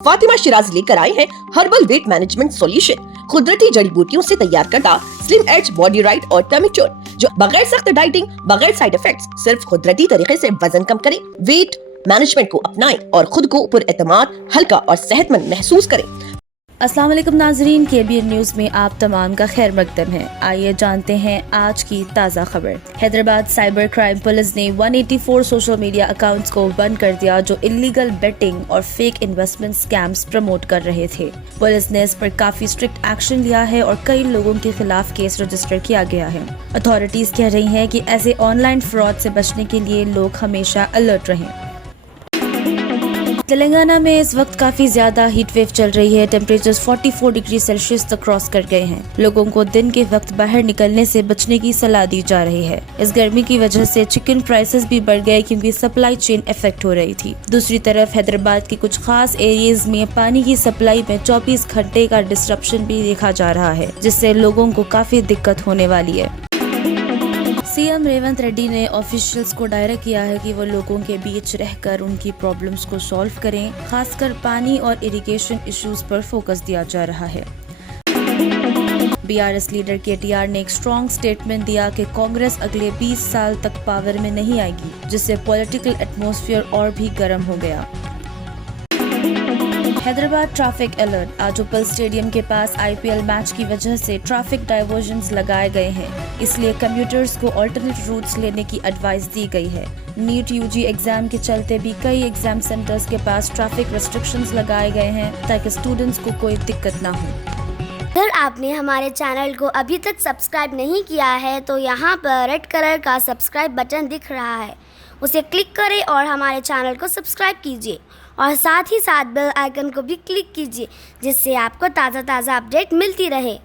फातिमा शिराज लेकर आए हैं हर्बल वेट मैनेजमेंट सॉल्यूशन। कुदरती जड़ी बूटियों से तैयार करता स्लिम एज बॉडी राइट और टमी क्योर, जो बगैर सख्त डाइटिंग, बगैर साइड इफेक्ट्स, सिर्फ कुदरती तरीके से वजन कम करें। वेट मैनेजमेंट को अपनाएं और खुद को पुरएतमाद, हल्का और सेहतमंद महसूस करें। अस्सलाम वालेकुम नाजरीन, KBN न्यूज़ में आप तमाम का खैर मकदम है। आइए जानते हैं आज की ताज़ा खबर। हैदराबाद साइबर क्राइम पुलिस ने 184 सोशल मीडिया अकाउंट्स को बंद कर दिया जो इलीगल बेटिंग और फेक इन्वेस्टमेंट स्कैम्स प्रमोट कर रहे थे। पुलिस ने इस पर काफी स्ट्रिक्ट एक्शन लिया है और कई लोगों के खिलाफ केस रजिस्टर किया गया है। अथॉरिटीज कह रही हैं कि ऐसे ऑनलाइन फ्रॉड से बचने के लिए लोग हमेशा अलर्ट रहें। तेलंगाना में इस वक्त काफी ज्यादा हीट वेव चल रही है। टेम्परेचर्स 44 डिग्री सेल्सियस तक क्रॉस कर गए हैं। लोगों को दिन के वक्त बाहर निकलने से बचने की सलाह दी जा रही है। इस गर्मी की वजह से चिकन प्राइसेस भी बढ़ गए क्योंकि सप्लाई चेन इफेक्ट हो रही थी। दूसरी तरफ हैदराबाद के कुछ खास एरियाज में पानी की सप्लाई में 24 घंटे का डिस्ट्रप्शन भी देखा जा रहा है, जिससे लोगों को काफी दिक्कत होने वाली है। CM रेवंत रेड्डी ने ऑफिशियल्स को डायरेक्ट किया है कि वो लोगों के बीच रहकर उनकी प्रॉब्लम्स को सॉल्व करें। खासकर पानी और इरिगेशन इश्यूज पर फोकस दिया जा रहा है। BRS लीडर KTR ने एक स्ट्रॉन्ग स्टेटमेंट दिया कि कांग्रेस अगले 20 साल तक पावर में नहीं आएगी, जिससे पॉलिटिकल एटमॉस्फेयर और भी गर्म हो गया। Hyderabad traffic alert. आज उपल स्टेडियम के पास IPL मैच की वजह से ट्रैफिक डाइवर्जन्स लगाए गए हैं, इसलिए कम्यूटर्स को अल्टरनेट रूट्स लेने की एडवाइस दी गई है। नीट UG एग्जाम के चलते भी कई एग्जाम सेंटर्स के पास ट्रैफिक रेस्ट्रिक्शंस लगाए गए हैं ताकि स्टूडेंट्स को कोई दिक्कत ना हो। अगर आपने हमारे चैनल को अभी तक सब्सक्राइब नहीं किया है तो यहाँ पर रेड कलर का सब्सक्राइब बटन दिख रहा है, उसे क्लिक करें और हमारे चैनल को सब्सक्राइब कीजिए और साथ ही साथ बेल आइकन को भी क्लिक कीजिए, जिससे आपको ताज़ा अपडेट मिलती रहे।